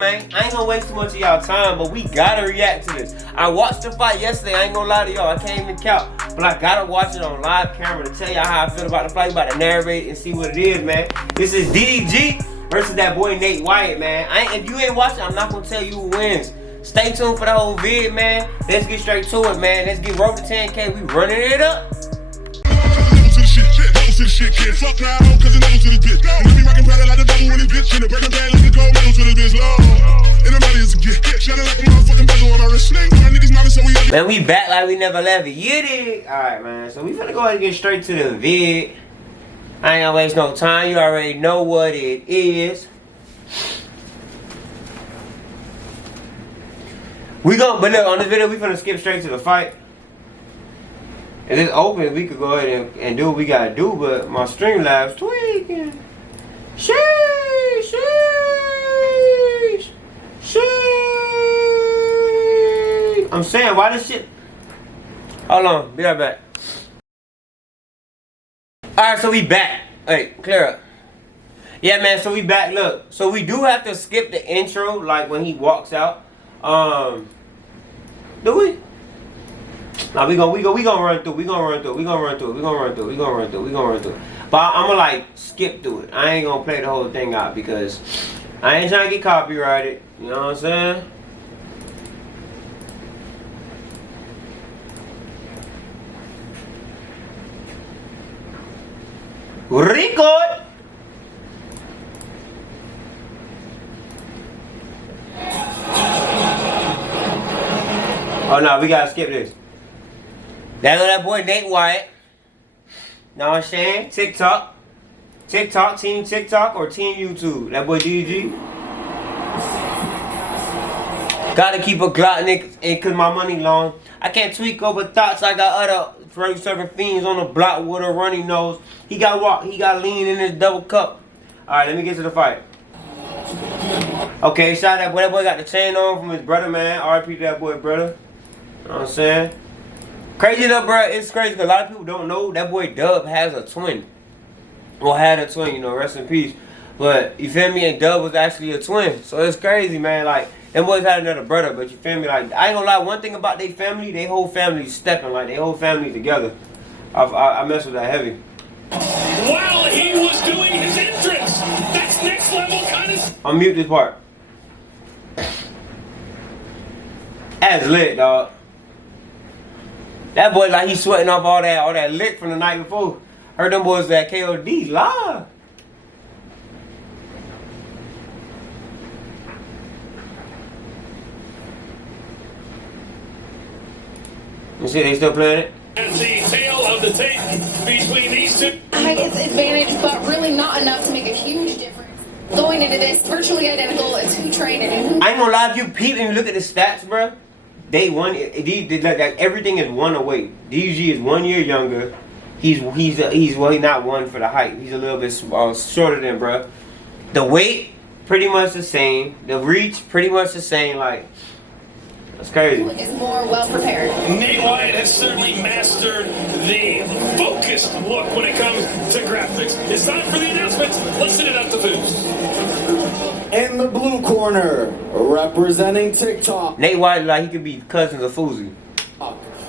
Man, I ain't gonna waste too much of y'all time, but we gotta react to this. I watched the fight yesterday, I ain't gonna lie to y'all, I can't even count. But I gotta watch it on live camera to tell y'all how I feel about the fight, about to narrate it and see what it is, man. This is DDG versus that boy Nate Wyatt, man. If you ain't watching, I'm not gonna tell you who wins. Stay tuned for the whole vid, man. Let's get straight to it, man. Let's get road to 10K, we running it up. Shit, kid. Fuck now, cause it never to the bitch. And be rockin' powder like the devil in his bitch. And the breaking bad like the gold medal to the bitch. Lord, and the money is a gift. Shining like a motherfucking bezel on my wrist. Sling, my niggas not so we up. Man, we back like we never left it. You dig? Alright, man. So we finna go ahead and get straight to the vid. I ain't gonna waste no time. You already know what it is. But look, on this video, we finna skip straight to the fight. If it's open, we could go ahead and do what we gotta do, but my Streamlabs tweaking. Sheesh, sheesh, sheesh. I'm saying, why this shit? Hold on, be right back. Alright, so we back. Hey, clear up. Yeah, man, so we back. Look, so we do have to skip the intro, like when he walks out. Do we? Nah, we gonna run through. But I'm gonna like skip through it. I ain't gonna play the whole thing out because I ain't trying to get copyrighted. You know what I'm saying? Record. Oh no, we gotta skip this. That little boy Nate Wyatt. Know what I'm saying? TikTok, Team TikTok or Team YouTube. That boy DDG. Gotta keep a Glock, nigga, cause my money long. I can't tweak over thoughts. I got other serving fiends on the block with a runny nose. He got walk, he got lean in his double cup. Alright, let me get to the fight. Okay, shout out that boy got the chain on from his brother, man. RP to that boy brother. You know what I'm saying? Crazy enough, bro, it's crazy because a lot of people don't know that boy Dub has a twin. Well, had a twin, you know, rest in peace. But, you feel me, and Dub was actually a twin. So it's crazy, man. Like, them boys had another brother, but you feel me? Like, I ain't gonna lie, one thing about their family, their whole family stepping, like, their whole family together. I mess with that heavy. While he was doing his entrance, that's next level kind of... I'll mute this part. That's lit, dog. That boy like he's sweating off all that lick from the night before. Heard them boys at KOD live. You see they still playing it? And the tail of the tape between these two. It's advantage, but really not enough to make a huge difference. Going into this, virtually identical, it's who trained and who... I ain't gonna lie, if you peep and you look at the stats, bro. They won. Like everything is one away. DDG is 1 year younger. He's not one for the height. He's a little bit shorter than bro. The weight pretty much the same. The reach pretty much the same. Like that's crazy. Is more well prepared. Nate Wyatt has certainly mastered the focused look when it comes to graphics. It's time for the announcements. Let's send it up to Foos. In the blue corner, representing TikTok, Nate Wyatt like he could be cousins of Fousey.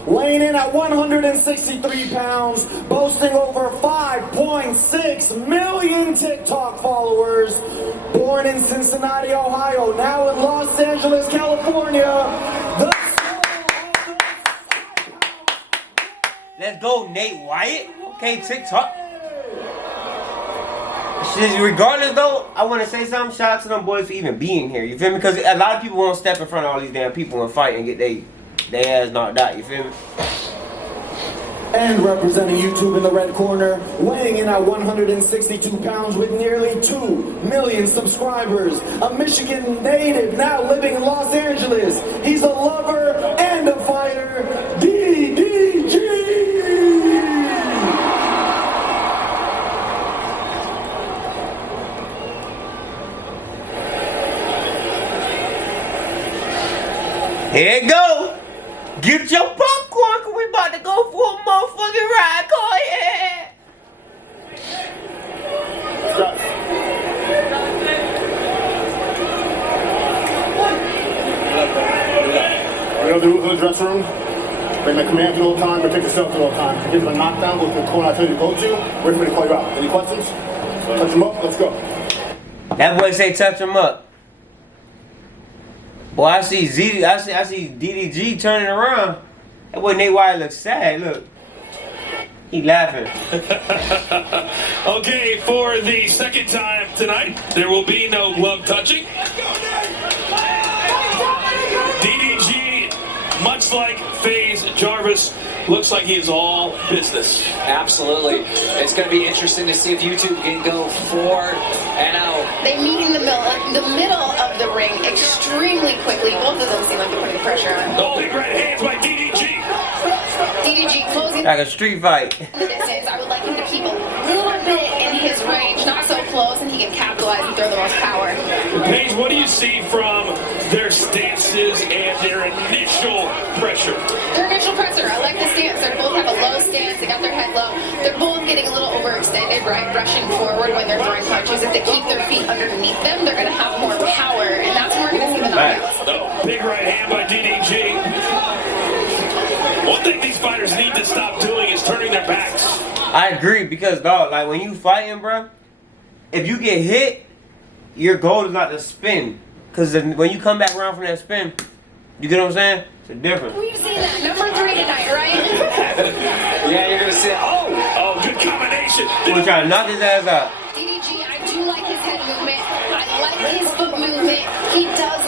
weighing in at 163 pounds, boasting over 5.6 million TikTok followers. Born in Cincinnati, Ohio, now in Los Angeles, California. Let's go, Nate Wyatt. Okay, TikTok. Regardless though, I want to say something. Shout out to them boys for even being here. You feel me? Because a lot of people won't step in front of all these damn people and fight and get their ass knocked out. You feel me? And representing YouTube in the red corner, weighing in at 162 pounds with nearly 2 million subscribers. A Michigan native now living in Los Angeles. He's a lover and a fighter. DDG! Here you go. Get your popcorn, cause we about to go for a motherfucking ride. Go ahead. know the rules in the dressing room. Bring the command to all the time, protect yourself at all times. Give them a knockdown, go to the corner I tell you to go to. Wait for me to call you out. Any questions? Touch them up, let's go. That boy say touch him up. Boy, I see DDG turning around. That boy Nate Wyatt looks sad, look. He laughing. Okay, for the second time tonight, there will be no glove touching. DDG, much like FaZe Jarvis, looks like he is all business. Absolutely. It's going to be interesting to see if YouTube can go 4-0. They meet in the middle of the ring extremely quickly. Both of them seem like they're putting pressure on. Oh, big right hands by DDG. DDG closing Like a street fight. the distance. I would like him to keep a little bit in his range, not so close, and he can capitalize and throw the most power. Paige, what do you see from their stances and their initial pressure? Their initial pressure, I like the stance. They both have a low stance. They got their head low. They're both getting a little overextended, right? Rushing forward when they're throwing punches. If they keep their feet underneath them, they're going to have more power, and that's when we're going to see the knockouts. Oh, big right hand by DDG. One thing these fighters need to stop doing is turning their backs. I agree because dog, like when you fighting, bro, if you get hit, your goal is not to spin. Cause when you come back around from that spin, you get what I'm saying? It's a difference. We've seen that. Number 3 tonight, right? Yeah, you're going to see it. Oh, good combination. We're trying to knock his ass out. DDG, I do like his head movement. I like his foot movement. He does,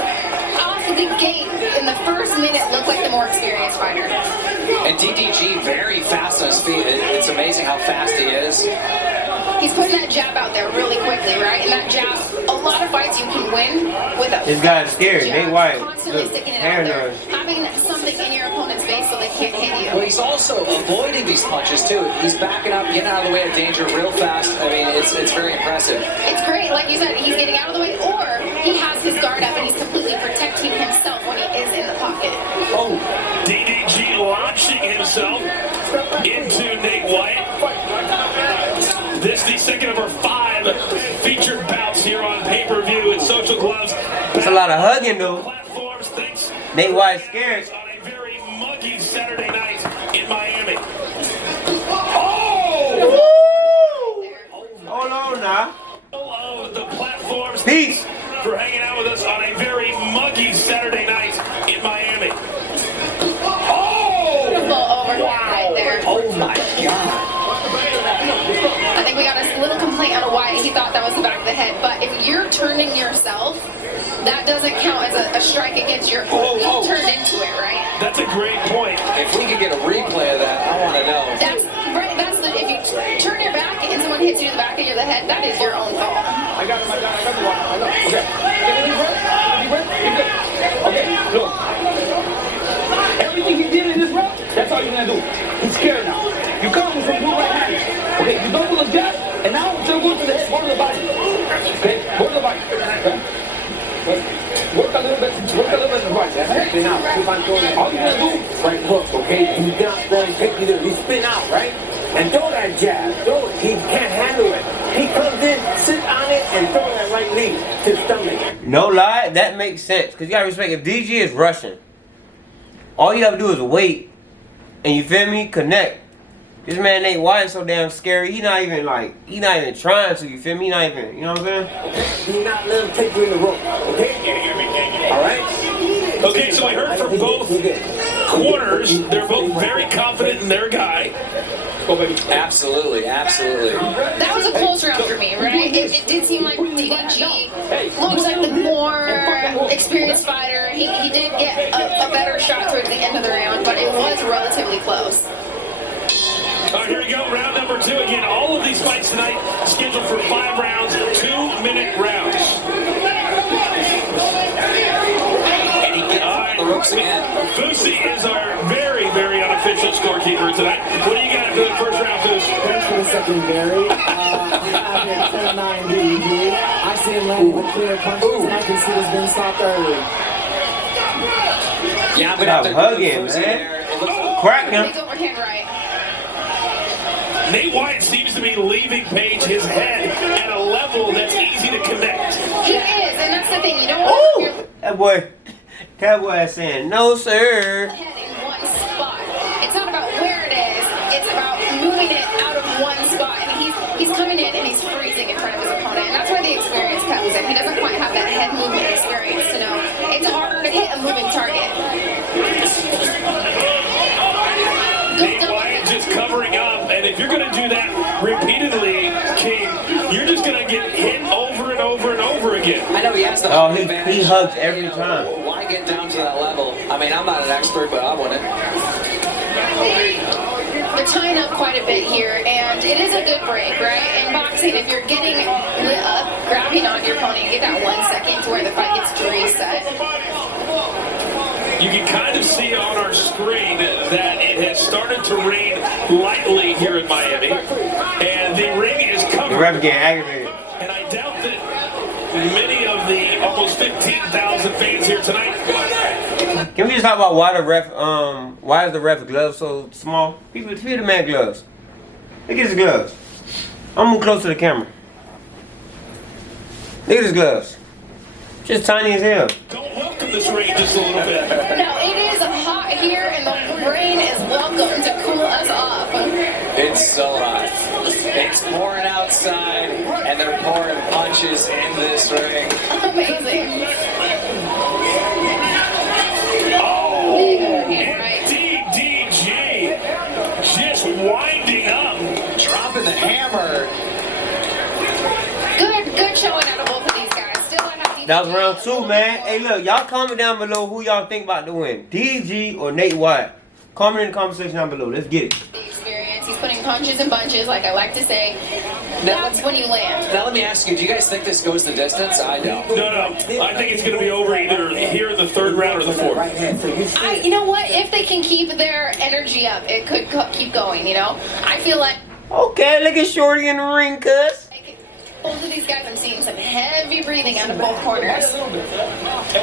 off the gate, in the first minute, look like the more experienced fighter. And DDG very fast on his feet. It's amazing how fast he is. He's putting that jab out there really quickly, right? And that jab, a lot of fights you can win with a This guy's scared. jab, Nate Wyatt. constantly Look, sticking it out there, paranoid. having something in your opponent's face so they can't hit you. Well, he's also avoiding these punches, too. He's backing up, getting out of the way of danger real fast. I mean, it's very impressive. It's great, like you said, he's getting out of the way, or he has his guard up and he's completely protecting himself when he is in the pocket. Oh, DDG launching himself into Nate Wyatt. This is the second of our 5 featured bouts here on pay-per-view and Social Gloves. It's a lot of hugging though. Platforms, thanks. Nate Wyatt scared. On a very muggy Saturday night in Miami. Oh! Hold on now. Of the platforms. Peace. For hanging out with us on a very muggy Saturday night in Miami. Oh! Beautiful overhead right there. Oh, my God. I think we got a little complaint out of Wyatt. He thought that was the back of the head. But if you're turning yourself, that doesn't count as a strike against your opponent. You turned into it, right? That's a great point. If we could get a replay of that, I want to know. That's right. That's the, if you turn your back and someone hits you in the back of the head, that is your own fault. I got him. Okay. Take a deep breath. You're good. Okay, look. Everything he did in this round, that's all you're gonna do. He's scared now. You come with some right hands. Okay, you don't do the jab, and now instead of going to the head, go to the body. Okay, go to the body. Okay. Work a little bit in the right. Spin out. All you're gonna do, right hook, okay? Do not let him take you there. You spin out, right? And throw that jab. Throw it. He can't handle it. He comes in, sit on it, and throw that right knee to the stomach. No lie, that makes sense. Cause you gotta respect if DG is rushing, all you have to do is wait, and you feel me? Connect. This man Nate Wyatt is so damn scary. He not even trying to. You feel me? He not even. You know what I'm saying? Do not let him take you in the rope. Okay? All right. Okay, so we heard from both corners. They're both very confident in their guy. Absolutely, absolutely. That was a close round for me, right? It did seem like DDG looks like the more experienced fighter. He did get a better shot towards the end of the round, but it was relatively close. All right, here we go. Round number 2 again. All of these fights tonight scheduled for 5 rounds, 2-minute rounds. And he gets the ropes again. Fusi is our very, very unofficial scorekeeper tonight. What do you got after the first round, Fusi? Thanks for the secondary. I have 10-9 DDG. I see him landing the clear punches, and I can see this being stopped early. Yeah, but Stop after hugging, Fusi man. there, it looks Crack him. Big overhand right. Nate Wyatt seems to be leaving Paige his head at a level that's easy to connect. He is, and that's the thing. You know what? That boy, Cowboy saying, no, sir. Head in one spot. It's not about where it is. It's about moving it out of one spot. And he's coming in and he's freezing in front of his opponent. And that's where the experience comes in. He doesn't quite have that head movement experience to know it's harder to hit a moving target. Nate Wyatt just covering up, and if you're going to do that repeatedly, King, you're just going to get hit over and over and over again. I know he has the Oh, advantage. he hugs every time. Why get down to that level? I mean, I'm not an expert, but I wouldn't. They're tying up quite a bit here, and it is a good break, right? In boxing, if you're getting lit up, grabbing on your opponent, you get that 1 second to where the fight gets to reset. You can kind of see on our screen that it has started to rain lightly here in Miami, and the ring is The covered. ref getting aggravated. And I doubt that many of the almost 15,000 fans here tonight. Can we just talk about why the ref, why is the ref glove so small? People feel the man gloves. Look at his gloves. I'm gonna move close to the camera. Look at his gloves. Just tiny as hell. Don't welcome this rain just a little bit. Now, it is hot here, and the rain is welcome to cool us off. It's so hot. It's pouring outside, and they're pouring punches in this ring. Amazing. Oh, Big overhand, right? DDG just winding up. Dropping the hammer. Good showing out of both of these guys. Still don't have DDG. That was round 2, man. Hey, look, y'all comment down below who y'all think about to win, DDG or Nate Wyatt. Comment in the conversation down below. Let's get it. The experience. He's putting punches and bunches, like I like to say. That's when you land. Now let me ask you, do you guys think this goes the distance? I don't. No. I think it's going to be over either here in the third round or the fourth. You know what? If they can keep their energy up, it could keep going, you know? I feel like Okay, look at Shorty in the ring, cuz. both of these guys, I'm seeing some heavy breathing out of both corners.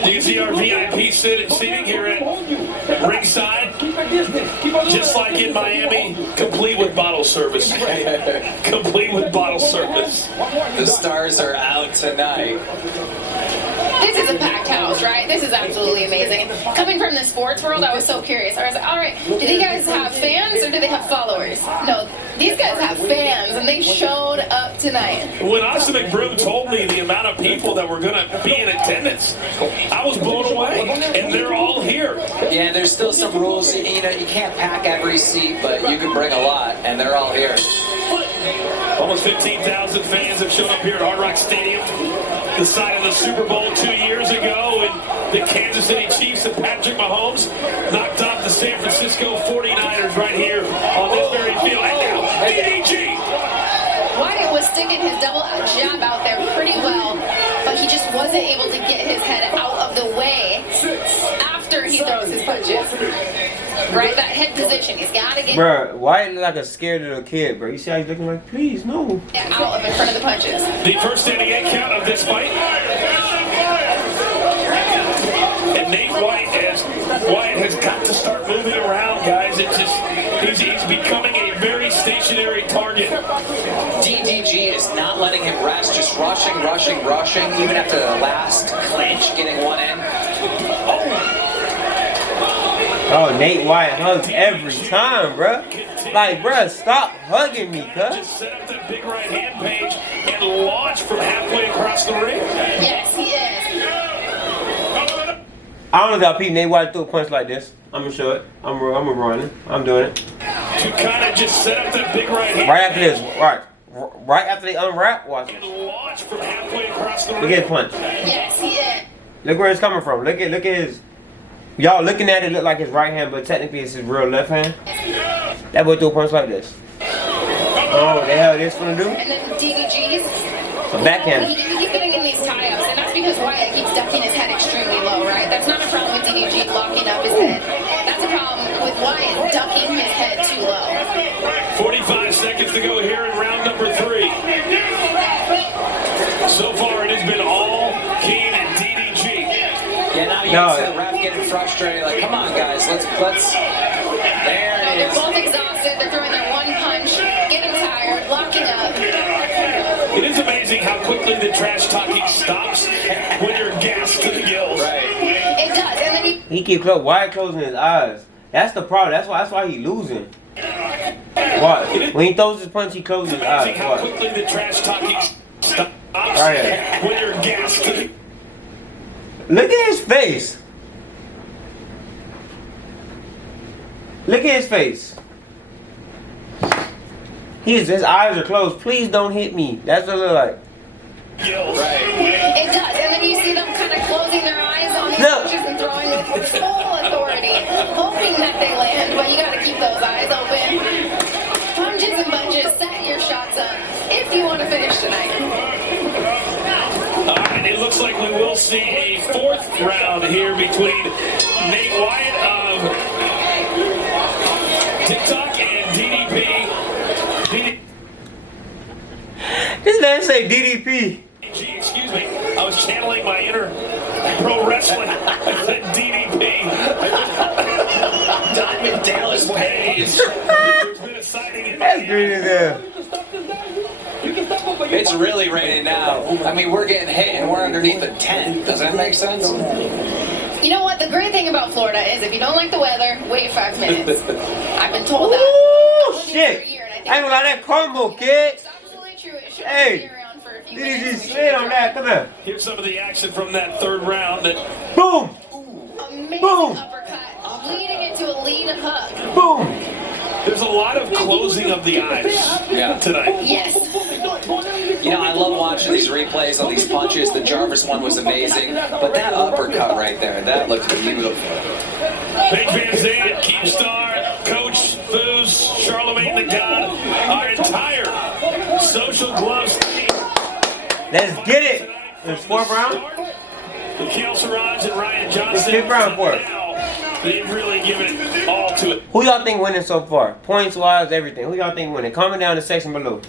You can see our VIP seating here at ringside, just like in Miami, complete with bottle service. Complete with bottle service. The stars are out tonight. This is a packed house, right? This is absolutely amazing. Coming from the sports world, I was so curious. I was like, all right, do these guys have fans or do they have followers? No, these guys have fans, and they showed up tonight. When Austin McBroom told me the amount of people that were going to be in attendance, I was blown away, and they're all here. Yeah, there's still some rules. You know, you can't pack every seat, but you can bring a lot, and they're all here. Almost 15,000 fans have shown up here at Hard Rock Stadium, the site of the Super Bowl 2 years ago, and the Kansas City Chiefs and Patrick Mahomes knocked off the San Francisco 49ers right here on this very field. And now, DDG! Wyatt was sticking his double jab out there pretty well, but he just wasn't able to get his head out of the way after he throws his punches. Right, that head position, he's got to get Bruh, Wyatt look like a scared little kid, bro. You see how he's looking like, please, no. out of in front of the punches. The first standing 8 count of this fight. And Nate Wyatt has got to start moving around, guys. It's just, he's becoming a very stationary target. DDG is not letting him rest, just rushing, even after the last clinch, getting one in. Oh, Nate Wyatt hugs every time, bruh. Like, bruh, stop hugging me, cuz. Just set up that big right hand page and launch from halfway across the ring. Yes, he is. I don't know if y'all peep Nate Wyatt threw a punch like this. I'm gonna show it. I'm running. I'm doing it. To kind of just set up that big right hand. Right after this, right after they unwrap, watch it. And launch from halfway across the ring. Look at his punch. Yes, he is. Look where it's coming from. Look at his. Y'all looking at it look like his right hand, but technically it's his real left hand. That boy threw a punch like this. Oh, the hell this gonna do? And then DDG's, A backhand. he keeps getting in these tie-ups, and that's because Wyatt keeps ducking his head extremely low, right? That's not a problem with DDG locking up his head. That's a problem with Wyatt ducking his head too low. 45 seconds to go here in round number 3. So far it has been all Keen and DDG. Yeah, now you can see the ref getting frustrated. Like, come on, guys, let's. There it They're is. both exhausted. They're throwing their one punch, getting tired, locking up. It is amazing how quickly the trash talking stops when you're gassed to the gills. Right. It does, and then he He keep Wyatt closing his eyes. That's the problem. That's why he losing. Watch. When he throws his punch, he closes his eyes. How Watch. quickly the trash talking stops Right. when you're gassed. Look at his face. Look at his face. His eyes are closed. Please don't hit me. That's what it look like. Yells. It does, and then you see them kind of closing their eyes on these No. punches and throwing with full authority, hoping that they land, but you got to keep those eyes open. Punches and bunches, set your shots up if you want to finish tonight. All right, it looks like we will see a fourth round here between Nate Wyatt of TikTok and DDP. This man say DDP. DDG, excuse me. I was channeling my inner pro wrestling. I said DDP. Diamond Dallas Page. There's been a sighting in That's green as hell. It's really raining now. I mean, we're getting hit and we're underneath a tent. Does that make sense? You know what? The great thing about Florida is if you don't like the weather, wait 5 minutes. I've been told that. Ooh, I've lived shit. here for a year, and I ain't gonna lie, that combo, kid. It's absolutely true. It should Hey. be around for a few DDG minutes. slid on that. Come on. Here's some of the action from that third round. That Boom. Amazing Boom. uppercut, leading into a lead hook. Boom. there's a lot of closing of the eyes tonight. Yes. You know, I love watching these replays on these punches. The Jarvis one was amazing, but that uppercut right there, that looked beautiful. Big Van Zandt, Keemstar, Coach Foos, Charlemagne the God, our entire Social Gloves team. Let's get it. It's fourth round. Mikhail Siraj and Ryan Johnson. It's fifth round for it. Now, they've really given it all to it. Who y'all think winning so far? Points wise, everything. Who y'all think winning? Comment down in the section below.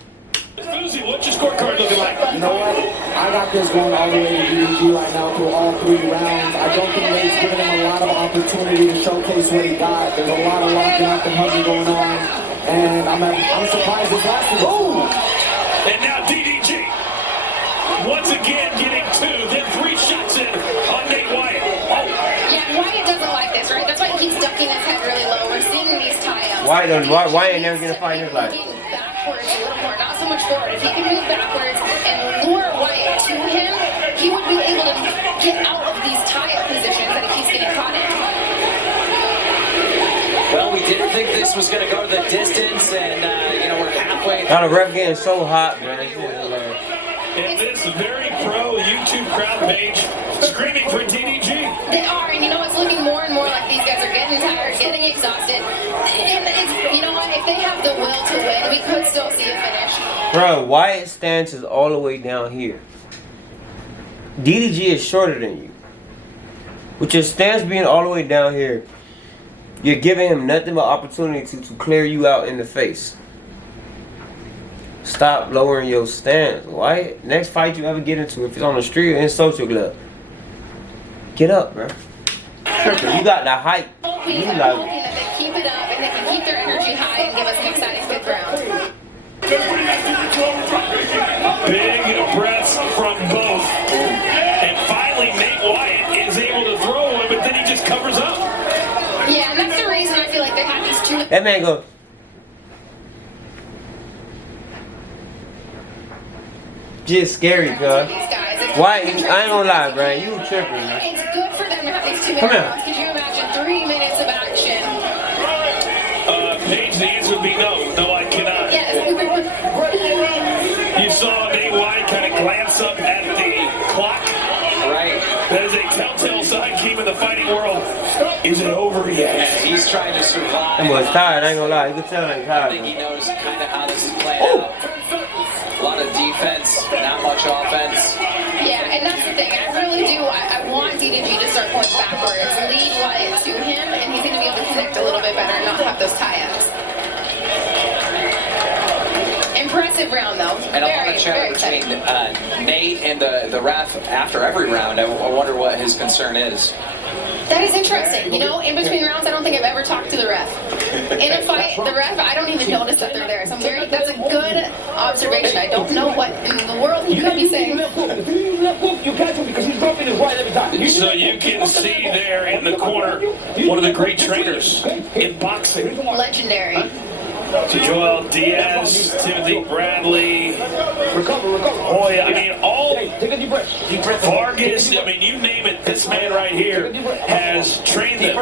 Foosy, what's your scorecard looking like? You know what? I got this going all the way to DDG right now through all 3 rounds. I don't think Nate's giving him a lot of opportunity to showcase what he got. There's a lot of locking up and hugging going on. And I'm surprised it's lasted. Ooh! And now DDG, once again getting 2, then 3 shots in on Nate Wyatt. Oh, Yeah, Wyatt doesn't like this, right? That's why he keeps ducking his head really low. We're seeing these tie-ups. Wyatt ain't never gonna fight in his life. Moving backwards a little more, not so much forward. If he can move backwards and lure Wyatt to him, he would be able to get out of these tie-up positions that he keeps getting caught in. Well, we didn't think this was going to go the distance, and, we're halfway. Now the ref getting so hot, man. This shit is hilarious. and this very pro YouTube crowd page screaming for DDG. They are, and you know, it's looking more and more like these guys are getting tired, getting exhausted. And it's, you know what, if they have the will to win, we could still see a finish. Bro, Wyatt's stance is all the way down here. DDG is shorter than you. With your stance being all the way down here, you're giving him nothing but opportunity to clear you out in the face. Stop lowering your stance. Wyatt, next fight you ever get into, if it's on the street or in Social Club, get up, bro. Tripping. You got the height. Hoping You that like, they keep it up and they can keep their energy high and give us an exciting 5th round. Big breaths from both. And finally, Nate Wyatt is able to throw one, but then he just covers up. Yeah, and that's the reason I feel like they have these two. that man go. Just scary, cuz. Why? I ain't gonna lie, bro. You tripping, man. It's good for them to have these 2 Come minute here. rounds. Could you imagine 3 minutes of action? Paige, the answer would be no. No, I cannot. Yes. You saw Nate Wyatt kind of glance up at the clock. Right. That is a telltale sign, Keem, in the fighting world. Is it over yet? He's trying to survive. That boy's tired, I ain't gonna lie. You can tell he's I tired, think he bro. knows kind of how this is playing out. A lot of defense, not much offense. Yeah, and that's the thing. I really do. I want DDG to start going backwards, lead Wyatt to him, and he's going to be able to connect a little bit better and not have those tie-ups. Impressive round, though. And a lot of chat exciting. between Nate and the ref after every round. I wonder what his concern is. That is interesting. You know, in between rounds, I don't think I've ever talked to the ref. In a fight, the ref, I don't even notice that they're there. So that's a good observation. I don't know what in the world he could be saying. So you can see there in the corner one of the great trainers in boxing. Legendary. To Joel Diaz, Timothy Bradley, Hoya, I mean, all Vargas, I mean, you name it, this man right here has trained them.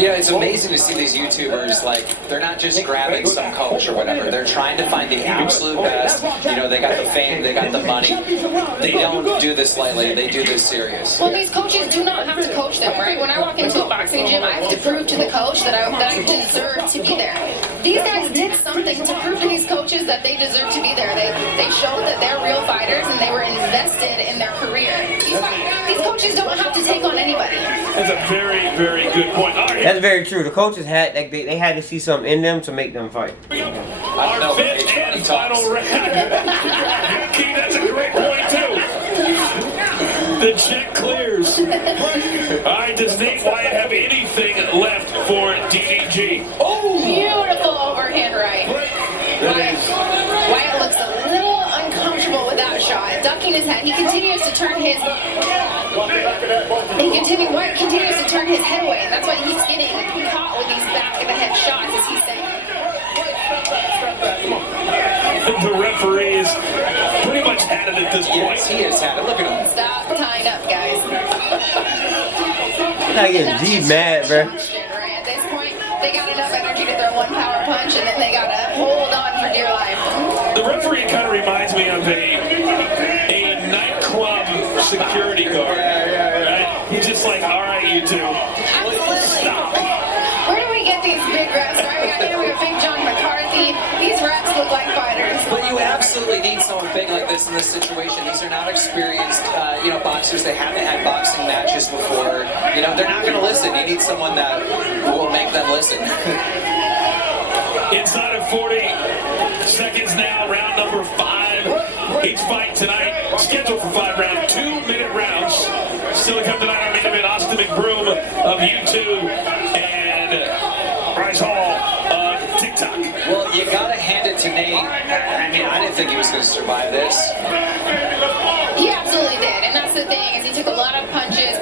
Yeah, it's amazing to see these YouTubers, like, they're not just grabbing some coach or whatever. They're trying to find the absolute best. You know, they got the fame, they got the money. They don't do this lightly, they do this serious. Well, these coaches do not have to coach them, right? When I walk into a boxing gym, I have to prove to the coach that I deserve to be there. These guys did something to prove to these coaches that they deserve to be there. They showed that they're real fighters and they were invested in their career. These coaches don't have to take on anybody. That's a very, very good point. All right. That's very true. The coaches had they had to see something in them to make them fight. Our fifth and final round. Key, that's a great point too. The check clears. All right, does Nate Wyatt have anything left for DDG? Oh, beautiful overhand right. Wyatt looks a little uncomfortable with that shot, ducking his head. He continues to turn his. Wyatt continues to turn his head away, and that's why he's getting caught with these back of the head shots, as he's saying. The referee is pretty much had it at this point. Yes, he has had it. Look at him. Stop tying up, guys. I get G mad, bro. Right at this point, they got enough energy to throw one power punch, and then they gotta hold on for dear life. The referee kind of reminds me of a nightclub security guard. Right? He's just like, all right, you two. Absolutely. Stop. Where do we get these big refs, right? We got Big John McCarthy. These refs look like fighters. But you absolutely need someone big like this in this situation. These are not experienced, boxers. They haven't had boxing matches before. You know, they're not going to listen. You need someone that will make them listen. Inside of 40 seconds now, round number 5. Each fight tonight scheduled for 5 rounds, 2-minute rounds. Still to come tonight, our main event, Austin McBroom of YouTube and Bryce Hall of TikTok. Well, you got to hand it to Nate. I mean, I didn't think he was going to survive this. He absolutely did, and that's the thing, is he took a lot of punches,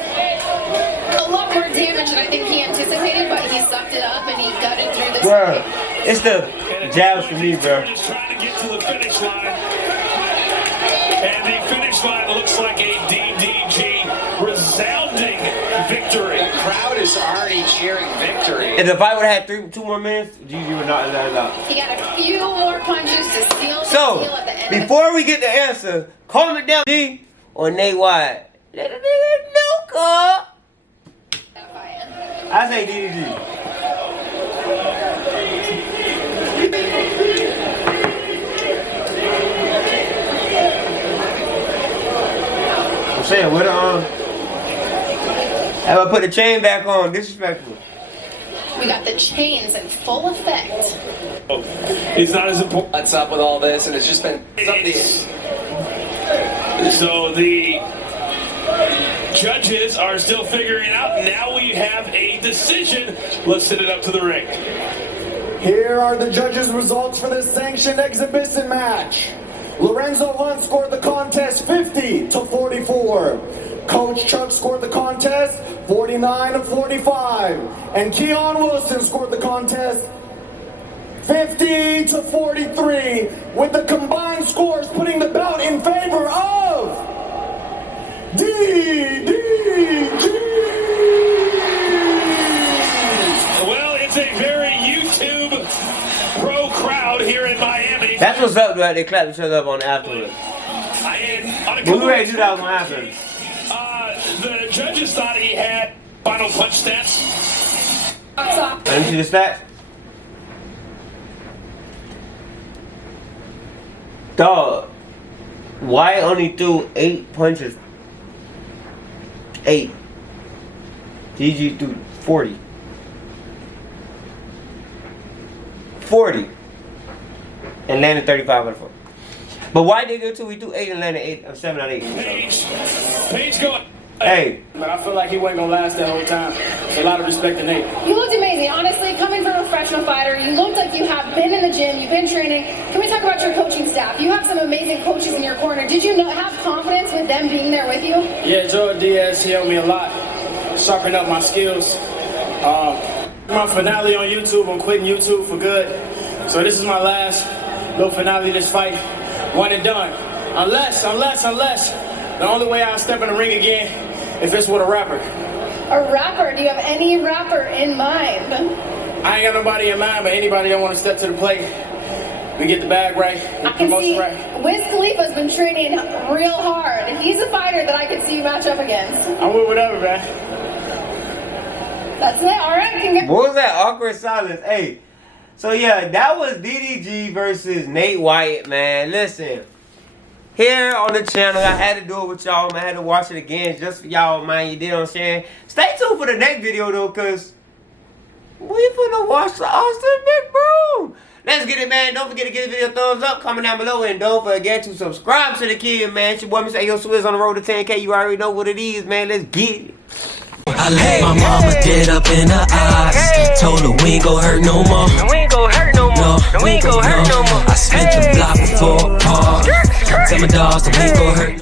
a lot more damage than I think he anticipated, but he sucked it up and he gutted through this Bro, fight. it's the jabs for me, bro. Just trying to get to the finish line. And the finish line looks like a DDG resounding victory. The crowd is already cheering victory. If the fight would have had 2 more minutes, GG would not have let it out. He got a few more punches to seal the So, deal at the end. before we get the answer, comment down D or Nate Wyatt. Let a nigga know, cuz. I say DDG. I'm saying, with have I put the chain back on? Disrespectful. We got the chains in full effect. It's not as important. What's up with all this? And it's just been something. So the judges are still figuring it out. Now we have a decision. Let's send it up to the ring. Here are the judges' results for this sanctioned exhibition match. Lorenzo Hunt scored the contest 50-44. Coach Chuck scored the contest 49-45. And Keon Wilson scored the contest 50-43, with the combined scores putting the bout in favor of DDG. Well, it's a very YouTube pro crowd here in Miami. That's what's up, right? They clap each other up on afterwards. But we ready to do that one afterwards. The judges thought he had final punch stats. Let me see the stats. Dog, Wyatt only threw 8 punches. 8. DG threw 40. 40. And landed 35 on the 4. But why did he go 2? We threw 8 and landed 7 out of 8. Page going. Hey. But I feel like he wasn't gonna last that whole time. So a lot of respect to Nate. You looked amazing. Honestly, coming from a professional fighter, you looked like you have been in the gym, you've been training. Can we talk about your coaching staff? You have some amazing coaches in your corner. Did you have confidence with them being there with you? Yeah, Joe Diaz helped me a lot. Sharpen up my skills. My finale on YouTube, I'm quitting YouTube for good. So this is my last little finale of this fight. One and done. Unless, the only way I'll step in the ring again if it's with a rapper. A rapper? Do you have any rapper in mind? I ain't got nobody in mind, but anybody that want to step to the plate, we get the bag right, I can see right. Wiz Khalifa's been training real hard. He's a fighter that I could see you match up against. I'm with whatever, man. That's it, all right. What was that awkward silence? Hey, so yeah, that was DDG versus Nate Wyatt, man. Listen, here on the channel, I had to do it with y'all, man. I had to watch it again just for y'all, man. You did what I'm saying? Stay tuned for the next video, though, because we finna watch the Austin Big Bro. Let's get it, man. Don't forget to give this video a thumbs up, comment down below, and don't forget to subscribe to the kid, man. It's your boy, Mr. AyoSwizz, on the road to 10K. You already know what it is, man. Let's get it. I laid my mama dead up in her eyes. Told her we ain't gon' hurt no more. We ain't gon' hurt no more. We ain't gon' hurt no more. I spent the block before. Tell my dogs that we ain't gon' hurt.